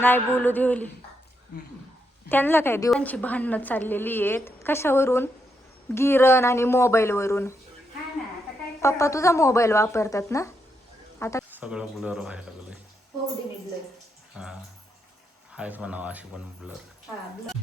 नाही बोलू देवली. त्यांना काय देवांची भांडणं चाललेली आहेत. कशावरून? गिरण आणि मोबाईल वरून. पप्पा तुझा मोबाईल वापरतात ना आता. सगळं ब्लर व्हायला लागलंय. हो दे मी ब्लर. हा हायच म्हणावं अशी पण ब्लर. हा blur.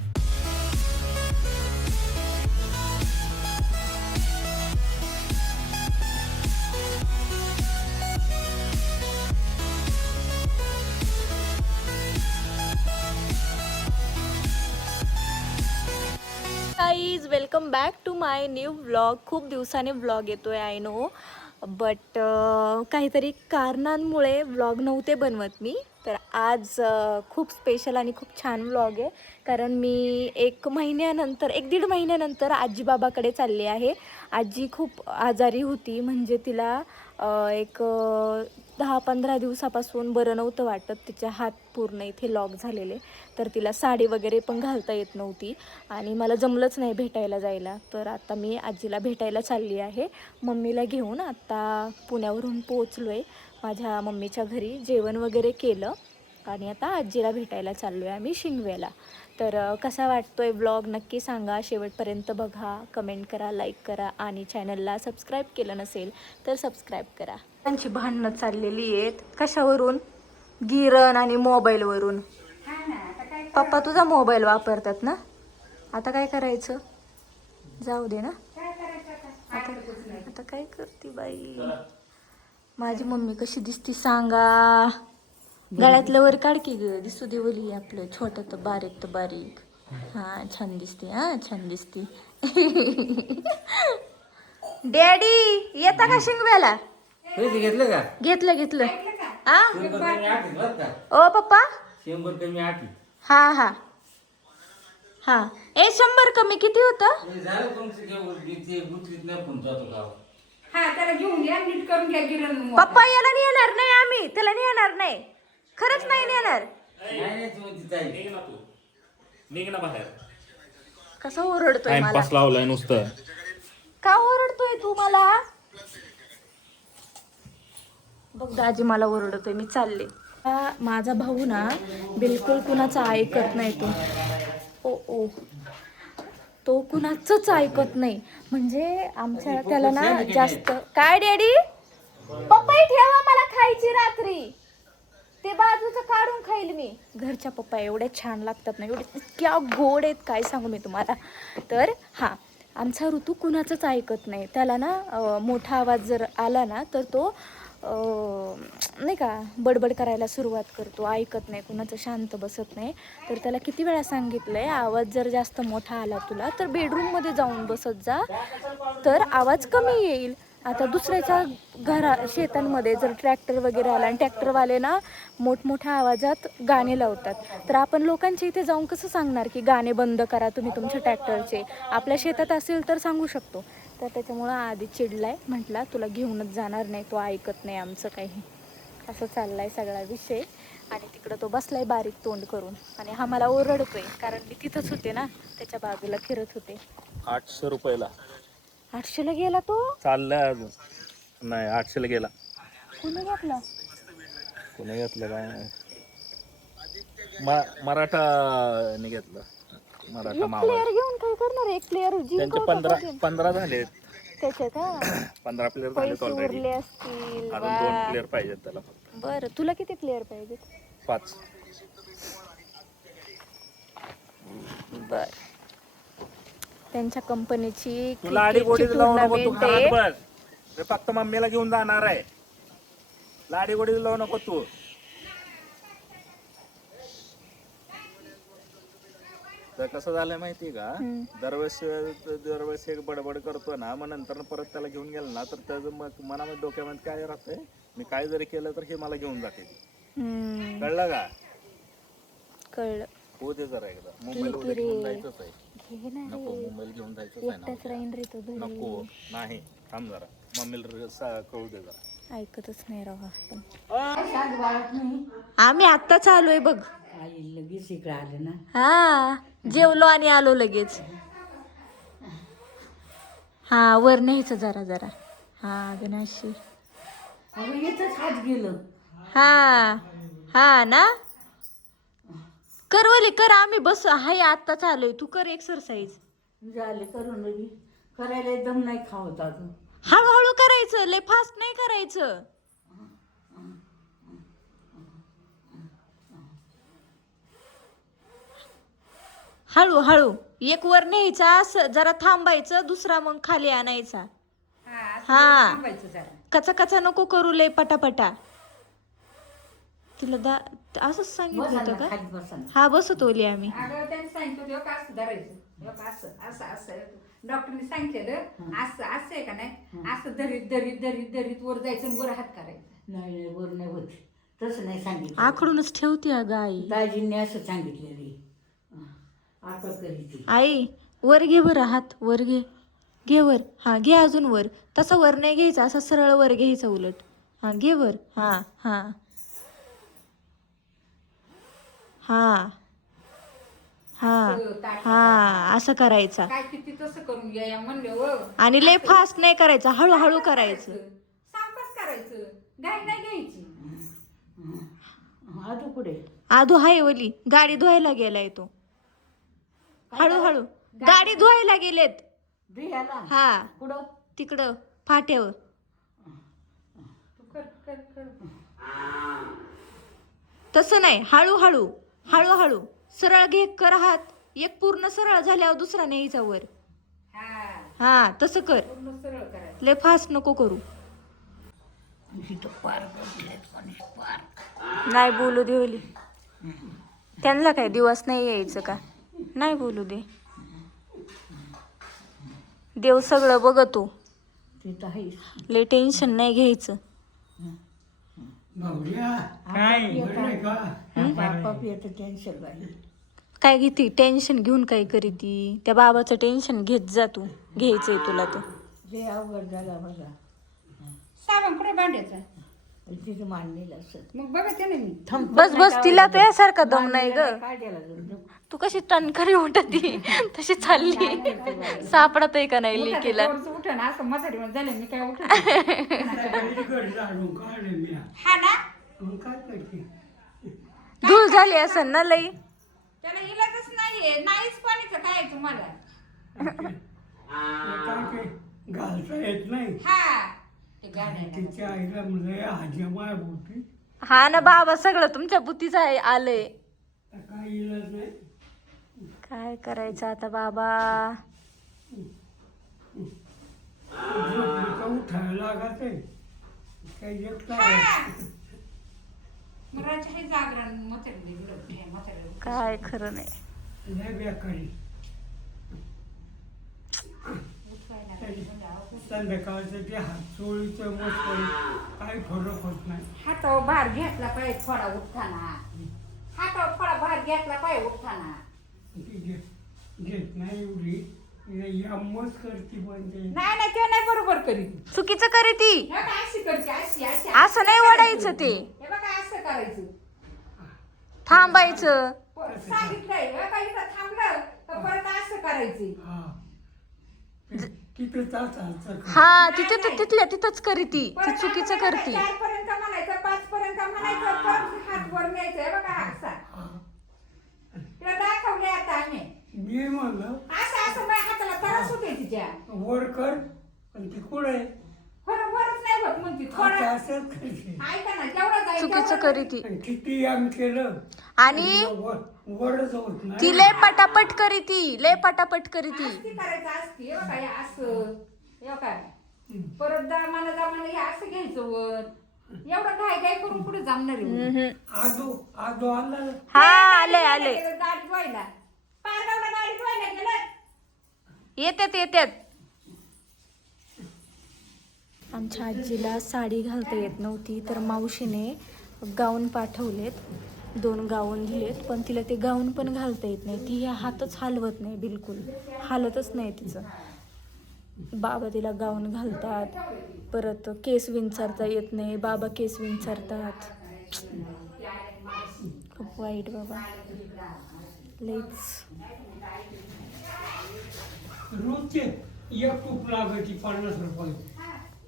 Guys welcome back to my new vlog. खूप दिवसाने व्लॉग येतोय आय नो, बट काहीतरी कारणांमुळे व्लॉग नव्हते बनवत मी. तर आज खूप स्पेशल आणि खूप छान व्लॉग आहे, कारण मी 1-1.5 महिन्यानंतर आजीबाबाकडे चालले आहे. आजी खूप आजारी होती, म्हणजे तिला 10-15 दिवसापासून बरं नव्हतं वाटत. तिचे हात पूर्ण इथे लॉक झालेले, तर तिला साडी वगैरे पण घालता येत नव्हती आणि मला जमलंच नाही भेटायला जायला. तर आता मी आजीला भेटायला चालली आहे मम्मीला घेऊन. आता पुण्यावरून पोचलो आहे माझ्या मम्मीच्या घरी, जेवण वगैरे केलं आणि आता आजीला भेटायला चाललो आहे आम्ही शिंगव्याला. तर कसा वाटतोय ब्लॉग नक्की सांगा, शेवटपर्यंत बघा, कमेंट करा, लाईक करा आणि चॅनलला सबस्क्राईब केलं नसेल तर सबस्क्राईब करा. त्यांची भांडणं चाललेली आहेत. कशावरून? गिरण आणि मोबाईलवरून. पप्पा तुझा मोबाईल वापरतात ना आता. काय करायचं? जाऊ दे ना. आता काय करते बाई माझी मम्मी. कशी दिसती सांगा? गळ्यातलं वर काढ की ग, दिसू दे बोली आपलं छोटं तर बारीक. हा छान दिसते, हा छान दिसते. डॅडी येता का शिंगव्याला? घेतलं का? घेतलं. आ ओ पप्पा. 100 कमी 8. हा 100 कमी किती होतं? झालं तुमचं गुतलीत नाही पण जातो गाव. त्याला घेऊन या, नीट करून घ्या गिरण. पप्पा याला नेणार नाही आम्ही, त्याला नेणार नाही, खरंच नाही नेणार. नाही तुम्ही तिथे निघ ना बाहेर. कसा ओरडतोय मला? टाइमपास लावलाय नुसतं. का ओरडतोय तू मला? बघ दाजी मला ओरडतोय, मी चालले. माझा भाऊ ना बिलकुल कुणाचं ऐकत नाही. तो कुणाचंच ऐकत नाही. म्हणजे आमच्या त्याला ना जास्त. काय डॅडी? पप्पा ठेवा, मला खायची रात्री. ते बाजूचं काढून खाईल मी. घरच्या पप्पा एवढ्या छान लागतात ना, एवढे इतक्या गोड आहेत, काय सांगू मी तुम्हाला. तर आमचा ऋतू कुणाचंच ऐकत नाही. त्याला ना मोठा आवाज जर आला ना तर तो नाही का बडबड करायला सुरुवात करतो. ऐकत नाही कुणाचं, शांत बसत नाही. तर त्याला किती वेळा सांगितलंय, आवाज जर जास्त मोठा आला तुला तर बेडरूममध्ये जाऊन बसत जा, तर आवाज कमी येईल. आता दुसऱ्याच्या शेतांमध्ये जर ट्रॅक्टर वगैरे आला आणि ट्रॅक्टरवाले ना मोठमोठ्या आवाजात गाणे लावतात, तर आपण लोकांच्या इथे जाऊन कसं सांगणार की गाणे बंद करा तुम्ही तुमच्या ट्रॅक्टरचे? आपल्या शेतात असेल तर सांगू शकतो. तर त्याच्यामुळं आधी चिडलाय, म्हटला तुला घेऊनच जाणार नाही, तो ऐकत नाही आमचं काही. असं चाललाय सगळा विषय. आणि तिकडं तो बसलाय बारीक तोंड करून आणि हा मला ओरडतोय, कारण मी तिथंच होते ना, त्याच्या बाजूला फिरत होते. 800 रुपयाला 800ला गेला तो. चाललाय अजून नाही. 800ला गेला. कुणी घेतला? कोणी घेतलं काय? मराठा घेतलं. मराठा मावळ. प्लेअर घेऊन काय करणार? एक प्लेअर त्यांचे 15 झाले. त्याच्यात 15 प्लेअर झाले पैसे ऑलरेडी. उरले असतील. अजून 2 प्लेअर पाहिजेत त्याला. बरं, तुला किती प्लेअर पाहिजेत? 5. बर, त्यांच्या कंपनीची तुला आडी गोडी लावू नको, तू टुर्नामेंट घरात आहे. बस. मी फक्त मम्मीला घेऊन जाणार आहे. लाडी गोडी लावू नको तू. तर कसं झालंय माहिती का, दरवेळेस एक बडबड करतो ना, मग नंतर परत त्याला घेऊन गेलं ना तर त्याचं मग मनामध्ये डोक्यामध्ये काय राहतंय, मी काय जरी केलं तर हे मला घेऊन जाते. कळलं का? कळलं. हो दे जरा एकदा. मुंबईला उद्या घेऊन जायचंच आहे. नको, मुंबईला घेऊन जायचंच आहे ना. नको नाही, थांब जरा, मम्मीला कळू दे जरा. ऐकतच नाही राहा. आम्ही आत्ता चालू आहे बघ. लगेच इकडे आले ना. जेवलो आणि आलो लगेच. वर न्यायचं जरा. गणाशी इथंच हात गेलं. हा हा ना कर वली कर आम्ही बस हाय आता चालूय तू कर एक्सरसाइज झाले करून लगी. करायला एकदम नाही खावत अजून. हळूहळू करायचं लय फास्ट नाही करायचं हळू हळू एक वर न्यायचा असं जरा थांबायचं दुसरा मग खाली आणायचा हा. थांबायचं जरा. कचा कचा नको करू लय पटापटा तुला असंच सांगितलं बसा होतं ना, का खाली बसा ना. हा बसत ओली आम्ही अगं त्यांनी सांगितलं योग असं धरायचं योग असं असं असं डॉक्टरने सांगितलेलं असं असं आहे का नाही असं धरीत धरीत धरीत धरीत वर जायचं आणि वर हात करायचा. नाही नाही वर नाही होत तसं नाही सांगितलं. आखडूनच ठेवते अगं आई दाजींनी असं सांगितलेलं आता करीती. आई वर घे बरं हात वर घे घे वर हा घे अजून वर तसा वर नाही घ्यायचा असा सरळ वर घ्यायचा उलट हा घे वर हा हा हा हा हा असं करायचा काय किती तसं करून घ्या या म्हणलं आणि लय फास्ट नाही करायचं हळूहळू करायचं सावकाश करायचं गाय नाही घ्यायची. आजू पुढे आधू हाय ओली गाडी धुवायला गेलाय तो हळूहळू गाडी धुवायला गेलेत बियाला हा पुढं तिकडं फाट्यावर तू कर कर कर. तसं नाही हळूहळू हळूहळू सरळ घे कर हात एक पूर्ण सरळ झाल्यावर दुसरा न्यायचा वर हा हा तसं कर पूर्ण सरळ करायचं. लय फास्ट नको करू नाही बोलू दे ओली त्यांना काय दिवस नाही यायचं का नाही बोलू दे देव सगळं बघतो ते तर आहे. लय टेन्शन नाही घ्यायचं आपाप येतं टेन्शन बाई. काय घेते टेन्शन घेऊन काय करी ती त्या बाबाचं टेन्शन घेत जा तू घ्यायचंय तुला तर जे अवघड झाला बघा. साबण कुठे बांधायचा तिथं मांडलेलं असत मग बघा ते नाही मी बस बस तिला तुझ्यासारखा दम नाही ग काढायला लागलो. तू कशी टणखरी उठती तशी चालली सापडत आहे का नाही लेकीला उठा ना असं म्हातारी म्हणून झालं मी काय उठत हा ना धूळ झाली असं ना लई त्याला इलाजच नाहीये नाहीच पाणीचं काय तुम्हाला घालता येत नाही हा ते गाड्या तिच्या आईला म्हणजे हाज्यामाय होती हा ना बाबा सगळं तुमच्या बुद्धीचं आहे आलंय काय इलाज नाही काय करायचं आता बाबा झोपली का उठायला लागत आहे काही एक काय मराठी हे जागरण म्हातारी काय खरं नाही लय बेकारी संध्याकाळचं ते हात चोळीचं मस्त काही फरक होत नाही हातावर भार घेतला पाहिजे थोडा उठताना हातावर थोडा भार घेतला पाहिजे उठताना ती घेत नाही एवढी आंबच करते पण ते नाही नाही ते नाही बरोबर करीत चुकीचं करे ती हे बघा अशी करते अशी अशी असं नाही ओढायचं ते हे बघा असं करायचं थांबायचं सांगितलंय हे बघा इथं थांबलं तर परत असं करायचं हा तिथं तासाचं हा तिथल्या तिथंच करी ती चुकीचं करती 4 पर्यंत म्हणायचं 5 पर्यंत म्हणायचं परत हात वर न्यायचं हे बघा असा तुला दाखवले आता आम्ही मी म्हणलं असं असं माझ्या हाताला त्रास होते तिच्या वर कर पण ती कुठे वरच नाही होत म्हणते थोडं असंच करते ऐका ना जेवढं जाईल चुकीचं तेवढं- करी ती आणि किती आम्ही केलं आणि वरच होत ती नाही लय पटापट करी ती लय पटापट करी ती असती करायचं असती हे बघा हे असं हे काय परत दामाला हे असं घ्यायचं वर एवढं घाई घाई करून पुढे जमणार आहे आदो आला हा आले गाडी धुवायला पारगावला गाडी धुवायला गेलं येतात आमच्या आजीला साडी घालता येत नव्हती तर मावशीने गाऊन पाठवलेत 2 गाऊन दिलेत पण तिला ते गाऊन पण घालता येत नाही ती हातच हलवत नाही बिलकुल हालतच नाही तिचं बाबा तिला गाऊन घालतात परत केस विंचारता येत नाही बाबा केस विंचारतात खूप वाईट बाबा लईच रोजचे एक तूप लागायची 50 रुपये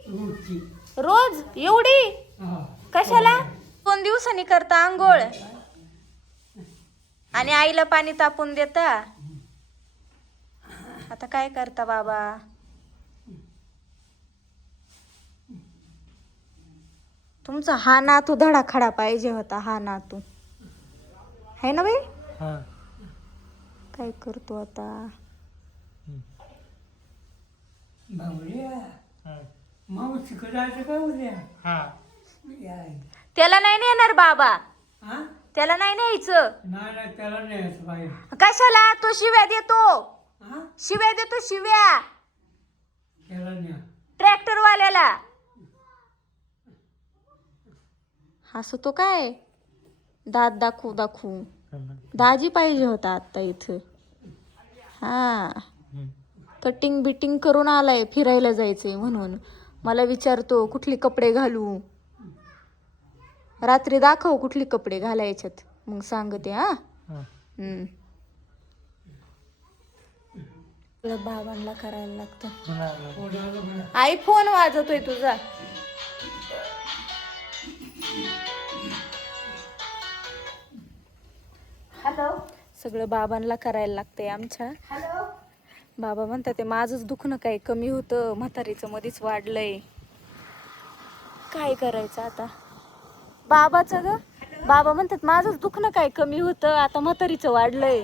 रोजची रोज एवढी हा कशाला 2 दिवसांनी करता आंघोळ आणि आईला पाणी तापून देता. आता काय करता बाबा? तुमचा हा नातू धडाखडा पाहिजे होता. हा नातू है ना बाई? काय करतो आता? बाबड्या मावशीकडे जायचं का उद्या? याय. त्याला नाही नेणार बाबा, हा? त्याला नाही न्यायचं. नाही नाही त्याला न्यायचं बाहेर. कशाला? तो शिव्या देतो, हा? शिव्या देतो, शिव्या त्याला न्या. ट्रॅक्टर वाल्याला. हसतो काय? दात दाखवू दाखवू. दाजी पाहिजे होता आता इथं. हा, कटिंग बिटिंग करून आलाय, फिरायला जायचंय म्हणून. मला विचारतो कुठले कपडे घालू. रात्री दाखव कुठले कपडे घालायच्यात, मग सांगते. हा बाबांना करायला लागतं. आई फोन वाजवतोय तुझा. हॅलो सगळं बाबांना करायला लागतंय आमच्या. हॅलो. बाबा म्हणतात ते माझंच दुखणं काही कमी होतं, म्हातारीचं मध्येच वाढलंय. काय करायचं आता बाबाचं ग? बाबा म्हणतात माझंच दुखणं काय कमी होतं, आता म्हातारीचं वाढलंय.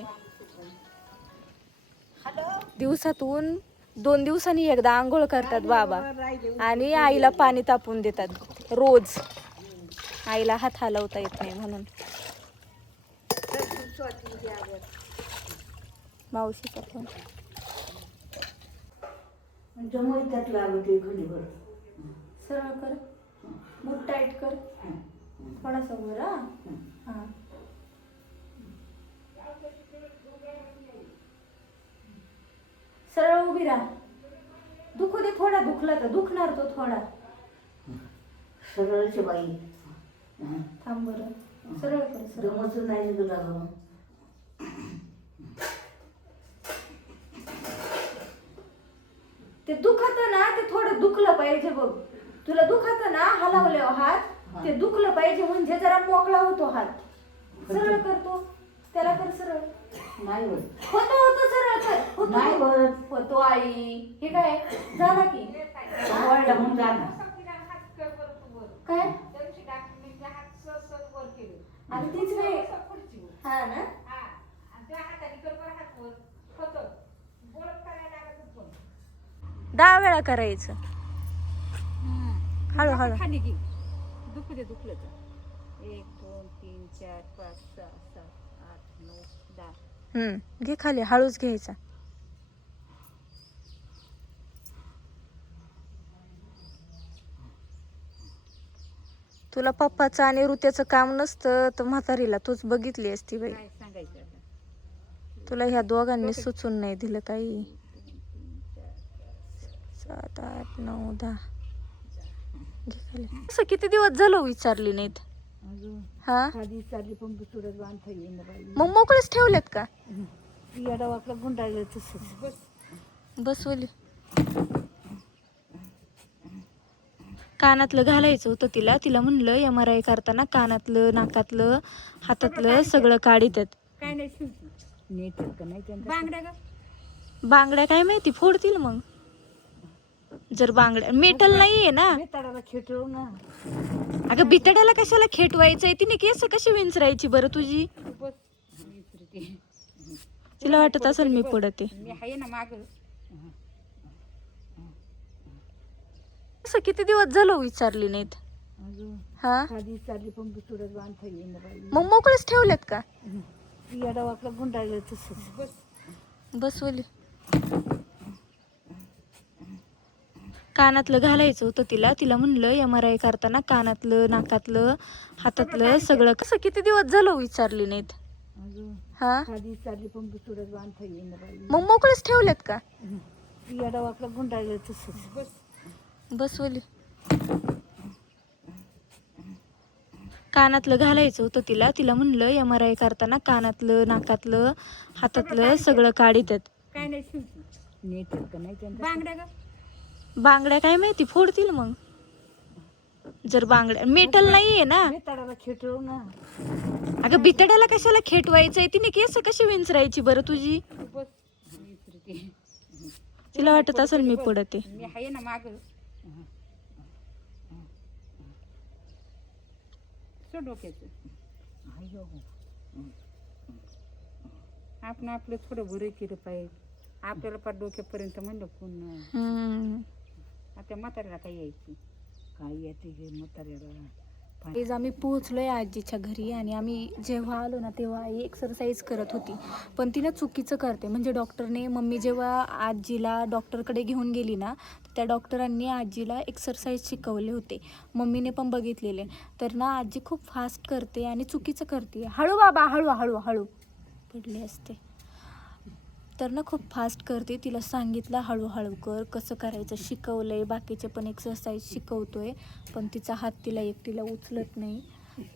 दिवसातून 2 दिवसांनी एकदा आंघोळ करतात बाबा आणि आईला पाणी तापून देतात रोज. आईला हात हलवता येत नाही म्हणून. मावशीचा फोन. सरळ कर, मूठ टाईट कर, थोडासा वर. हा, सरळ उभी राहा. दुखू दे थोडा, दुखला तर दुखणार तो थोडा. सरळची बाई थांब बरं, सरळ कर, सरळ. जमतच नाही तुला. ते दुखत ना, ते थोडं दुखलं पाहिजे बघ. तुला दुखत ना, हलवले हात, ते दुखलं पाहिजे म्हणजे जरा मोकळा होतो हात. सरळ करतो, त्याला कर सरळ. नाही होत. होतो होतो, सरळ कर. होतो, नाही होत. होतो आई. हे काय झाला की वळला म्हणून जा ना. काय? आणि तीच वेळ. हा ना, 10 वेळा करायचं. हळूहळू. खाली घे. दुखू दे, दुखलं तर. 1 2 3 4 5 6 7 8 9 10. घे खाली, हळूच घ्यायचा. तुला पप्पाचं आणि ऋत्याचं काम नसतं तर म्हातारीला तूच बघितली असती बाई. काय सांगायचं आता? तुला ह्या दोघांनी सुचून नाही दिलं काही. 7 8 9 10. घे खाली. असं किती दिवस झालं विचारली नाहीत. हा, खाली चालली पण सुरत बांधता येईन बाई. मग मोकळेच ठेवलेत का? या डावाकला गुंडाळलं तसंच. बसवली. कानातलं घालायचं होतं तिला. तिला म्हणलं MRI करताना कानातलं, नाकातलं, हातातलं सगळं काढीतात. काय नाही शिवती. नीट का नाही त्यांचं. बांगड्या ग. बांगड्या काय माहिती, फोडतील मग. जर बांगड्या मेटल नाहीये ना. तडाला खेटळू ना. अगं बितड्याला कशाला खेटवायचंय? तिने केस कशी विंचरायची बरं तुझी? खूपच विसरते. तिला वाटत असेल मी पडते. मी आहे ना माग. असं किती दिवस झालं विचारली नाहीत. हा, खाली चालली पण सुरत बांधता येईन बाई. मग मोकळेच ठेवलेत का? या डावाकला गुंडाळलं तसंच. बसवली. कानातलं घालायचं होतं तिला. तिला म्हणलं MRI करताना कानातलं, नाकातलं, हातातलं सगळं. कसं किती दिवस झालं विचारली नाहीत. हा, खाली चालली पण सुरत बांधता येईन बाई. मग मोकळेच ठेवलेत का? या डावाकला गुंडाळलं तसंच. बसवली. कानातलं घालायचं होतं तिला. तिला म्हणलं MRI करताना कानातलं, नाकातलं, हातातलं सगळं काढीतात. काय नाही शिवती. नीट का नाही त्यांचं. बांगड्या ग. बांगड्या काय माहिती, फोडतील मग. जर बांगड्या मेटल नाहीये ना. तडाला खेटू ना. अगं बितड्याला कशाला खेटवायचंय? तिने केस कशी विंचरायची बरं तुझी? बस विसरते. तिला वाटत असेल मी पडते. मी आहे ना माग. डोक्याचं आपण आपलं थोडं बरं केलं पाहिजे. आपल्याला पार डोक्यापर्यंत म्हणलं कोण आता म्हाताऱ्याला काय यायची काय येते गे म्हाताऱ्याला. आज आम्ही पोहोचलोय आजीच्या घरी आणि आम्ही जेव्हा आलो ना तेव्हा आई एक्सरसाइज करत होती, पण तिनं चुकीचं करते. म्हणजे डॉक्टरने मम्मी जेव्हा आजीला डॉक्टरकडे घेऊन गेली ना त्या डॉक्टरांनी आजीला एक्सरसाइज शिकवले होते, मम्मीने पण बघितलेले. तर ना आजी खूप फास्ट करते आणि चुकीचं करते. हळू बाबा हळू हळू हळू पडले असते. तर ना खूप फास्ट करते. तिला सांगितलं हळूहळू कर, कसं करायचं शिकवलंय, बाकीचे पण एक्सरसाइज शिकवतोय, पण तिचा हात तिला एकटीला उचलत नाही.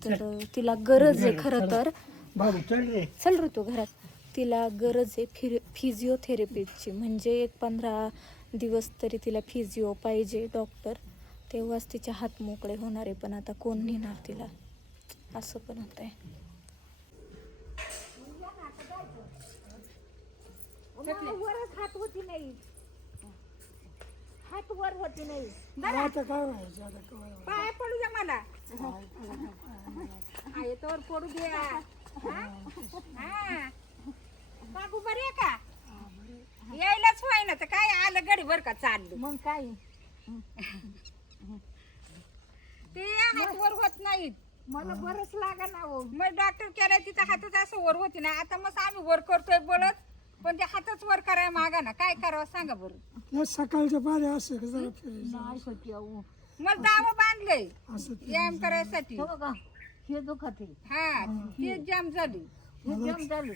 तर तिला गरज आहे खरं तर. बाबू चल रे. चल ऋतू घरात. तिला गरज आहे फिजिओथेरपीची. म्हणजे 15 दिवस तरी तिला फिजिओ पाहिजे डॉक्टर, तेव्हाच तिचे हात मोकळे होणार आहे. पण आता कोण नेणार तिला, असं पण होत आहे. वरच हात होती नाही. हात वर होती नाही. आता काय व्हायचं आता काय पाय पडू द्या मला. आहे तर पडू द्या. बाबू बरी आहे का? यायलाच व्हाय ना तर काय आलं गडी बर का चाललं मग काय. ते हात वर होत नाहीत. मला बरंच लागा ना हो. मग डॉक्टर केलाय तिचा हातच असं वर होती ना. आता मग आम्ही वर करतोय बोलत, पण ते हातच वर करायला मागा ना. काय करावं सांगा बरं. या सकाळच्या पारी असं का जरा फिरायचं मला दावा बांधलंय असं व्यायाम करायसाठी. हे दुखत आहे. हा ते जाम झाली. हे जम झालं.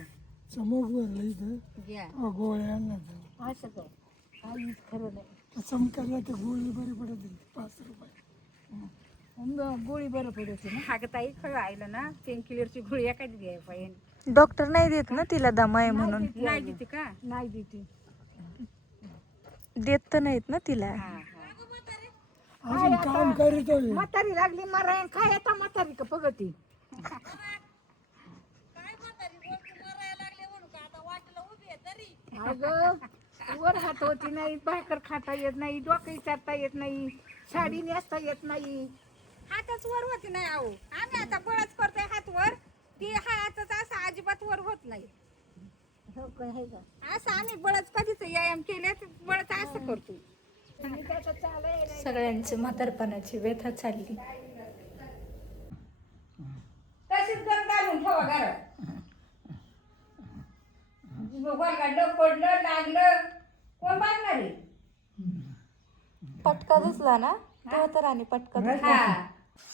चमक भरलं इथं घ्या. गोळ्या आणणार असं काय काहीच खरं नाही. चमकायला ते गोळी बरी पडत होती 5 रुपये. गोळी बरं पडते ना. हा ताई खरं आईला ना पेन किलरची गोळी एखादी घ्यायला पाहिजे. डॉक्टर नाही देत ना तिला दमा आहे म्हणून. नाही देते का? नाही देते. देत तर नाहीत ना तिला. हा हा. अजून काम करीत होय. म्हातारी लागली मरायन काय आता म्हातारी का बघती. अगं वर हात होती नाही, भाकर खाता येत नाही, डोकं चाटता येत नाही, साडी नेसता येत नाही. हातच वर होती नाही. आहो आम्ही आता बळच करतोय हात वर. ती हातच असं अजिबात वर होत नाही. हो काय आहे का. असं आम्ही बळच कधीच व्यायाम केले बळच असं करतो. सगळ्यांची म्हातारपणाची व्यथा चालली. तशीच गण घालून ठेवा घरात. वरगाडलं पडलं लागलं कोण बघणार आहे. पटका दिसला ना तेव्हा तर आणि पटका दिसला. हा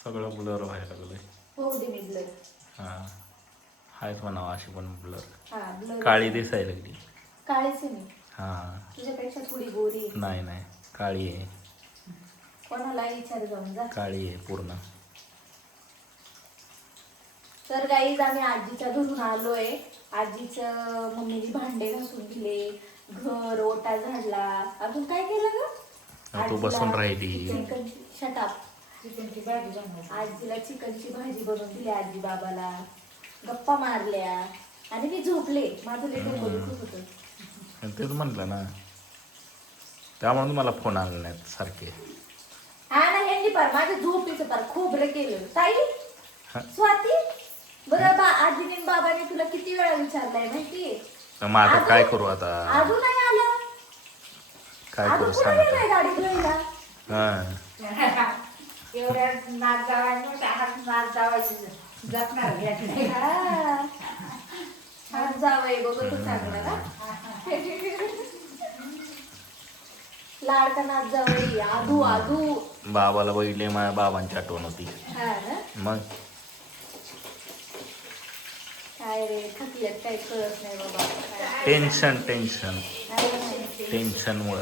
सगळं ब्लर व्हायला लागलंय. हो दे मी ब्लर. हा हायच म्हणावं अशी पण ब्लर. हा ब्लर. काळी दिसायला लागली. काळीच आहे मी. हा तुझ्यापेक्षा थोडी गोरी आहे. नाही नाही काळी आहे. कोणाला विचार जाऊन जा. काळी आहे पूर्ण. तर गाईज आम्ही आजीच्या घरून आलोय. आजीचं मम्मीने भांडे घासून दिले, घर ओटा झाडला, अजून काय केलं ग. तू बसून राहिली. चिकनची शटाप चिकनची भाजी बनवली. आजीला चिकनची भाजी बनवून दिली आजी बाबाला. गप्पा मारल्या आणि मी झोपले. माझं लई डोकं दुखत होतं. तेच म्हटलं ना, त्यामुळे मला फोन आले नाहीत सारखे. हा ना यांनी पार माझ्या झोपीचं पार खोबरं केलं. ताई हा. स्वाती बरं बा आजीने बाबाने तुला किती वेळा विचारलाय माहितीये. मग आता काय करू आता. अजून नाही आलं. काय करू अजून सांग कुठे आता. गेलाय गाडी घेऊन. हा एवढ्या नाच जावायची जपणार घेत नाही. छान जावंय बघ तू चांगला ना. लाडका नाच जावई आधू आधू. बाबाला बघितले माझ्या बाबांची आठवण होती. हा ना. मग काय रे थकल्यात काही कळत नाही बाबा. Tension tension टेन्शनमुळं.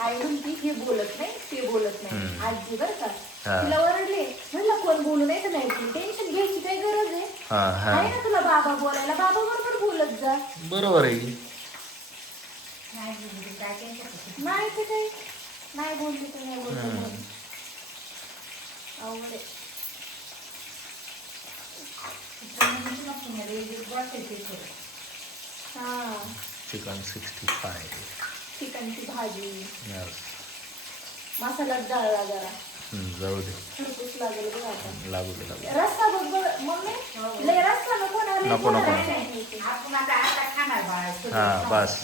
आई म्हणती हे बोलत नाही ते बोलत नाही. आजी बरं का हा. तिला ओरडले म्हणलं कोण बोलू नाही तर नाही. टेन्शन घ्यायची काही गरज आहे. हा हा आहे ना तुला बाबा बोलायला, बाबा बरोबर बोलत जा. बरोबर आहे. नाही ते काही नाही बोलली तर नाही बोलतो म्हणून. अवघड आहे. हा चिकन 65. चिकनची भाजी यस. मसाला जळला जरा जाऊ दे. खरपूस लागेल बघ आता. लागू दे लागू दे. रस्सा बघ बघ मम्मी लय रस्सा नको ना लय नको, नको. थोडा रस्सा घ्यायचा. आपण आता आता खाणार बाळा हा बस